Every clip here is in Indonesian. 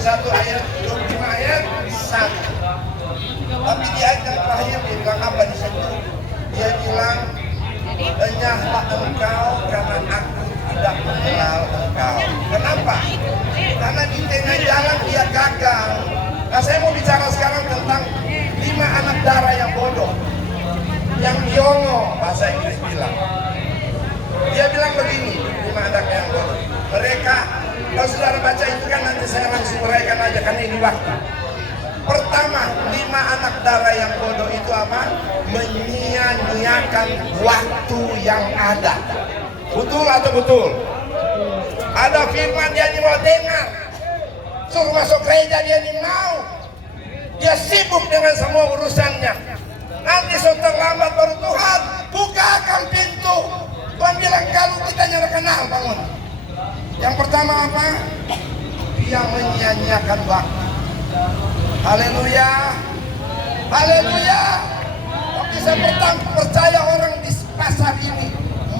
21 ayat 25 ayat 1. Tapi di ayat yang terakhir dia bilang apa di situ? Dia bilang, enyahlah engkau karena aku tidak mengenal engkau. Kenapa? Karena di tengah jalan dia gagal. Nah, saya mau bicara sekarang tentang 5 anak darah yang bodoh, yang yongo, bahasa Inggris bilang. Dia bilang begini, 5 anak yang bodoh. Mereka, kalau saudara baca itu kan nanti saya langsung uraikan aja karena ini waktu. Pertama, 5 anak darah yang bodoh itu apa? Menyia-nyiakan waktu yang ada. Betul atau betul? Ada firman dia ini mau dengar, suruh masuk gereja dia ini mau. Dia sibuk dengan semua urusannya. Nanti suatu lambat baru Tuhan bukakan pintu. Tuhan bilang kalau kita nyala kenal bangun. Yang pertama apa? Dia menyia-nyiakan waktu. Haleluya, haleluya. Tapi saya percaya orang di pasar ini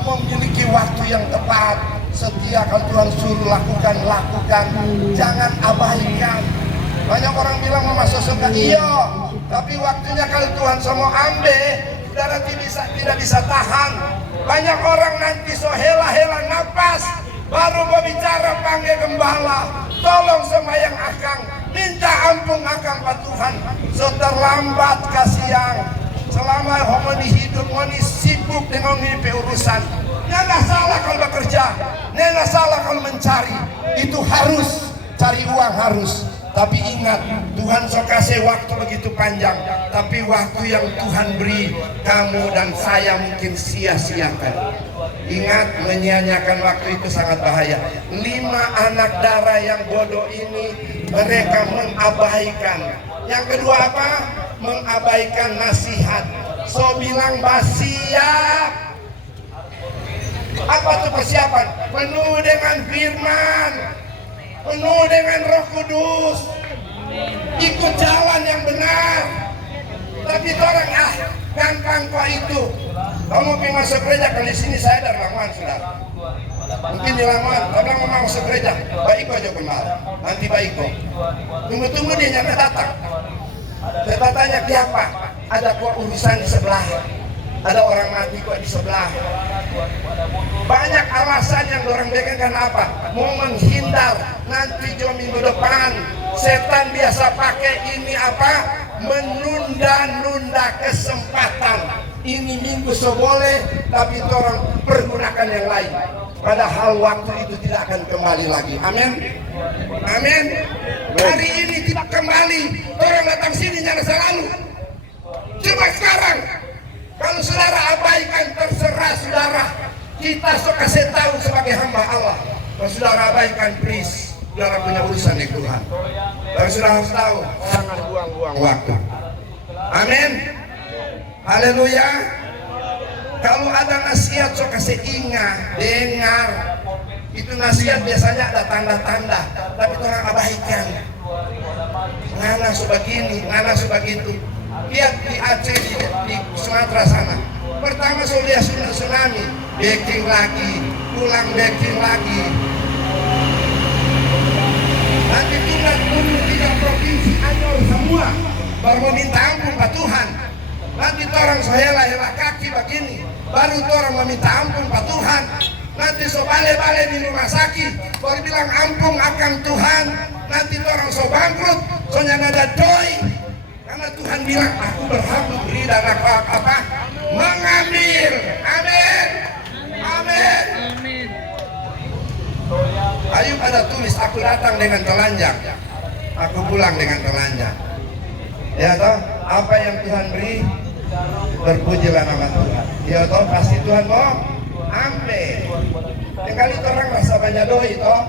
memiliki waktu yang tepat. Setia kalau Tuhan suruh lakukan. Jangan abaikan. Banyak orang bilang mau masuk surga, iya. Tapi waktunya kalau Tuhan semua ambil, saudara tidak bisa tahan. Banyak orang nanti so hela-hela napas, baru mau bicara panggil gembala, tolong sembahyang akang, minta ampun akang Pak Tuhan. So terlambat kasihan. Selama homoni hidup, homoni sibuk dengan ngipi urusan. Nggak salah kalau bekerja, nggak salah kalau mencari. Itu harus, cari uang harus. Tapi ingat, Tuhan so kasih waktu begitu panjang. Tapi waktu yang Tuhan beri, kamu dan saya mungkin sia-siakan. Ingat, menyia-nyiakan waktu itu sangat bahaya. 5 anak darah yang bodoh ini, mereka mengabaikan. Yang kedua apa? Mengabaikan nasihat. So bilang siap. Apa tuh persiapan? Penuh dengan firman, penuh dengan Roh Kudus, ikut jalan yang benar. Tapi orang gampang kok itu. Kamu pergi masuk gereja, kali sini saya dari Lamongan sudah. Mungkin di Lamongan, orang mau masuk gereja, baik aja kenal. Nanti baik kok. Tunggu-tunggu dia nyampe datang. Saya tanya siapa? Ada kok urusan di sebelah. Ada orang mati kok di sebelah. Banyak alasan yang orang berikan karena apa? Mau menghindar. Nanti jauh minggu depan setan biasa pakai ini apa? Menunda-nunda kesempatan. Ini minggu boleh, tapi orang pergunakan yang lain. Padahal waktu itu tidak akan kembali lagi. Amin. Amin. Hari ini tidak kembali. Orang datang sini nyala selalu. Cuma sekarang. Kalau saudara abaikan, terserah saudara. Kita kasih tahu sebagai hamba Allah. Kalau saudara abaikan, please, saudara punya urusan dengan Tuhan. Dan saudara harus tahu, jangan buang-buang waktu. Amin. Haleluya. Kalau ada nasihat, kasih ingat, dengar. Itu nasihat biasanya ada tanda-tanda, tapi orang abaikan. Ngana sebegini, ngana sebegitu. Lihat di Aceh, di Sumatera sana. Pertama sudah tsunami, backing lagi, pulang backing lagi. Nanti tinggal dulu 3 provinsi anyur semua, baru meminta ampun Pak Tuhan. Nanti orang sehela-hela kaki begini, baru orang meminta ampun Pak Tuhan. Nanti so bale-bale di rumah sakit, baru bilang ampun akan Tuhan. Nanti orang so bangkrut, soalnya ada doi. Karena Tuhan bilang, aku berhak memberi dan aku apa? Mengambil. Amin. Amin. Ayub ada tulis, aku datang dengan telanjang, aku pulang dengan telanjang. Ya toh, apa yang Tuhan beri, berpujilah nama Tuhan. Ya toh, pasti Tuhan mau ambil. Yang kali orang rasa banyak doi toh.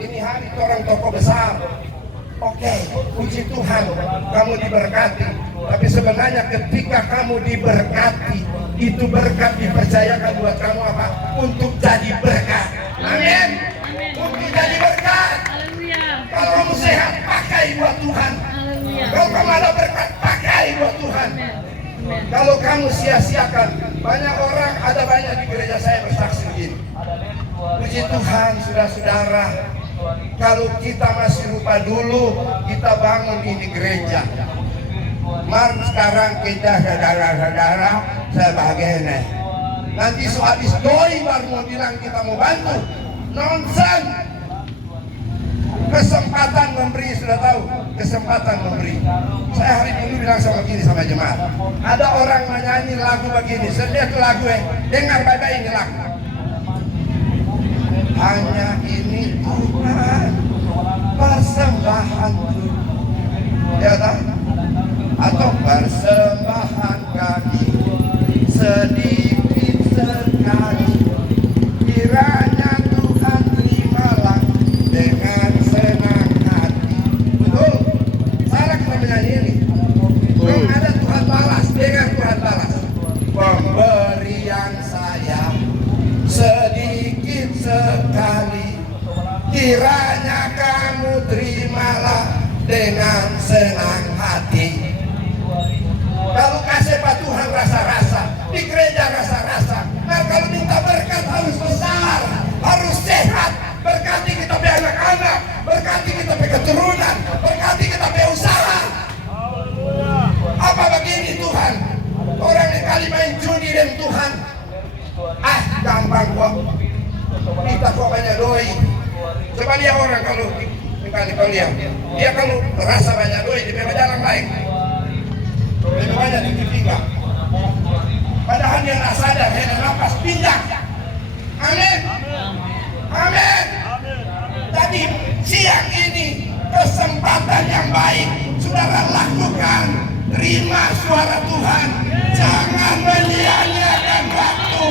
Ini hari orang toko besar. Oke, puji Tuhan, kamu diberkati. Tapi sebenarnya ketika kamu diberkati, itu berkat dipercayakan buat kamu apa? Untuk jadi berkat. Amin. Untuk jadi berkat. Kalau kamu sehat, pakai buat Tuhan. Kalau kamu ada berkat, pakai buat Tuhan. Kalau kamu sia-siakan, banyak orang, ada banyak di gereja saya bersaksi begini. Puji Tuhan, saudara-saudara, Kalau kita masih lupa dulu, kita bangun ini gereja. Mari sekarang kita saudara-saudara sebagainya. Nanti sehabis doi baru mau bilang kita mau bantu. Nonsen. Kesempatan memberi, sudah tahu. Kesempatan memberi. Saya hari dulu bilang sama jemaat. Ada orang menyanyi lagu begini. Sedih itu lagu dengar baik-baik ini lagu. Hanya ini Tuhan persembahan. Ya tak? Atau persembahan kami sedikit sekali, kiranya Tuhan terimalah dengan senang hati. Betul? Salah kita menyanyi ini. Belum ada Tuhan balas, dengan Tuhan balas. Pemberian saya sedikit sekali, kiranya kamu terimalah dengan senang hati. Kalau kasih Pak Tuhan rasa-rasa, di gereja rasa-rasa. Nah kalau minta berkat harus besar, harus sehat. Berkati kita punya anak-anak, berkati kita punya keturunan, berkati kita punya usaha. Apa begini Tuhan? Orang yang kali main judi dengan Tuhan. Gampang kok. Kita kok banyak doi. Coba lihat orang kalau kau lihat, dia kalau merasa banyak doi di jalan lain. Lebih banyak di ketiga. Padahal dia tak sadar, dia nak nafas pindah. Amin. Amin. Tadi siang ini kesempatan yang baik, saudara lakukan. Terima suara Tuhan. Jangan menyia-nyiakan waktu.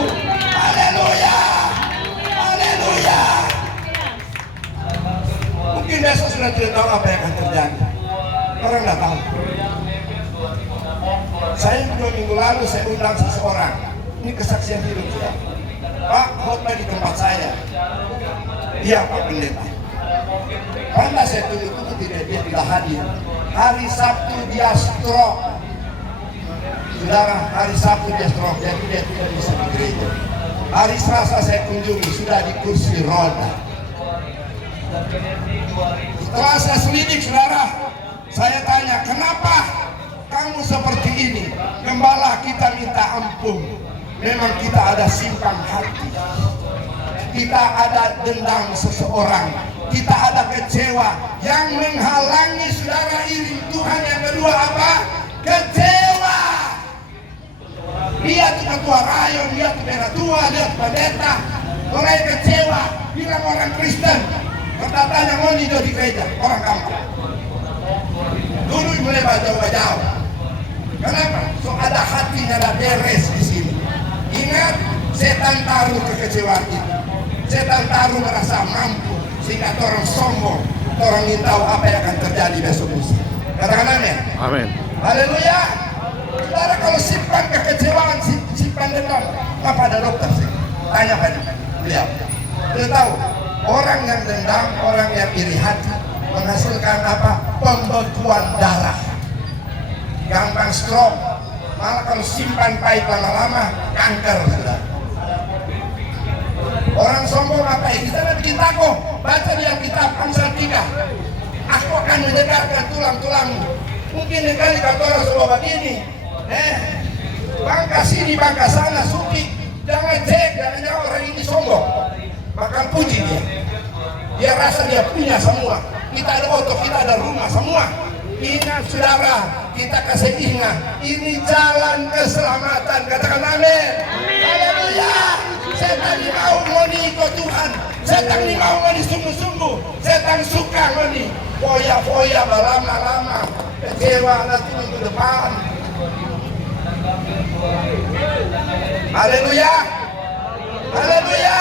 Haleluya. Haleluya. Mungkin besok sudah tidak tahu apa yang akan terjadi. Orang tidak tahu. Saya 2 minggu lalu saya undang seseorang. Ini kesaksian hidup saya. Pak, khotbah di tempat saya. Iya Pak Pendeta. Karena saya tunggu dia tidak hadir. Hari Sabtu dia stroke. Saudara, hari Sabtu dia stroke, jadi dia tidak bisa di gereja. Hari Selasa saya kunjungi, sudah di kursi roda. Setelah saya selidik, saudara, saya tanya, kenapa kamu seperti ini? Gembala kita minta ampun. Memang kita ada simpang hati. Kita ada dendam seseorang. Kita ada kecewa yang menghalangi saudara ini. Tuhan yang kedua apa? Kecewa. Dia tuh ketua rayon, dia tuh tua, dia tuh pendeta. Orang kecewa, bilang orang Kristen. Katanya mau di gereja, orang kampung. Dulu mulai jauh-jauh. Kenapa? So ada hatinya ada beres di sini. Ingat, setan taruh kekecewaan itu. Setan taruh merasa mampu sehingga orang sombong, orang ingin tahu apa yang akan terjadi besok lusa. Katakan amin. Amin. Haleluya. Saudara kalau simpan kekecewaan, simpan dendam, apa ada dokter sih? Tanya pada beliau. Dia tahu orang yang dendam, orang yang iri hati menghasilkan apa? Pembekuan darah. Gampang stroke. Malah kalau simpan pahit lama-lama kanker saudara. Orang sombong apa ya? Kita nanti kita kok baca di Alkitab Amsal 3. Aku akan menyegarkan tulang-tulangmu. Mungkin kali kata orang semua begini. Bangka sini, bangka sana, suki. Jangan cek, jangan orang ini sombong. Makan puji dia. Dia rasa dia punya semua. Kita ada otot, kita ada rumah semua. Ingat saudara, kita kasih ingat. Ini jalan keselamatan. Katakan amin. Haleluya. Setan ini mau ikut Tuhan. Setan ini mau sungguh-sungguh. Setan suka foya-foya berlama-lama. Kecewa nanti minggu depan. Haleluya. Haleluya.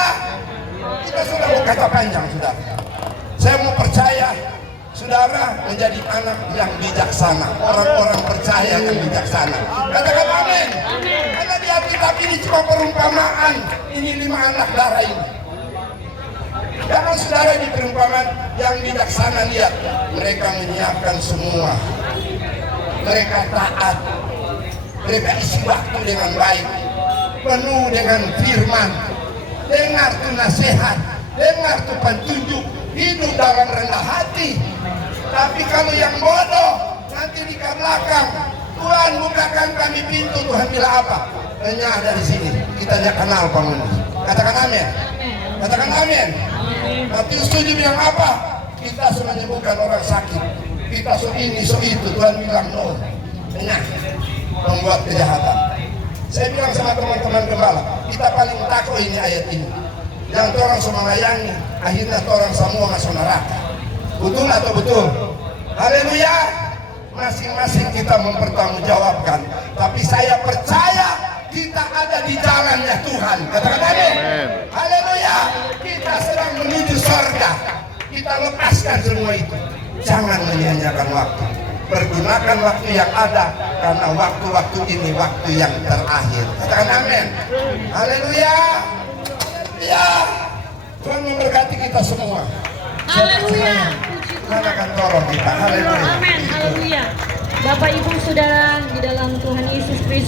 Kita sudah mau kata panjang saudara. Saya mau percaya saudara menjadi anak yang bijaksana. Orang-orang percaya yang bijaksana. Katakan amin. Karena di Alkitab ini cuma perumpamaan. Ini 5 anak darah ini. Jangan saudara di perumpamaan yang bijaksana lihat. Mereka menyiapkan semua. Mereka taat. Mereka isi waktu dengan baik. Penuh dengan firman. Dengar tuh nasihat. Dengar tuh petunjuk. hidup dalam rendah hati. Tapi kalau yang bodoh nanti di belakang, Tuhan bukakan kami pintu, Tuhan bilang apa? Renyah dari sini, kita tidak kenal pengemis. Katakan amin. Katakan amin. Matius 7 bilang apa? Kita sudah menyembuhkan orang sakit, kita so ini so itu. Tuhan bilang no, renyah, membuat kejahatan. Saya bilang sama teman-teman gembala, kita paling takut ini ayat ini. Yang orang semua layangi, akhirnya orang semua masuk neraka. Betul atau betul? Haleluya. Masing-masing kita mempertanggungjawabkan. Tapi saya percaya kita ada di jalannya Tuhan. Katakan amin. Haleluya. Kita sedang menuju surga. Kita lepaskan semua itu. Jangan menyia-nyiakan waktu. Pergunakan waktu yang ada, karena waktu-waktu ini waktu yang terakhir. Katakan amin. Haleluya. Ya, Tuhan memberkati kita semua. Haleluya. Tuhan akan tolong kita. Haleluya. Amin. Haleluya. Bapak Ibu Saudara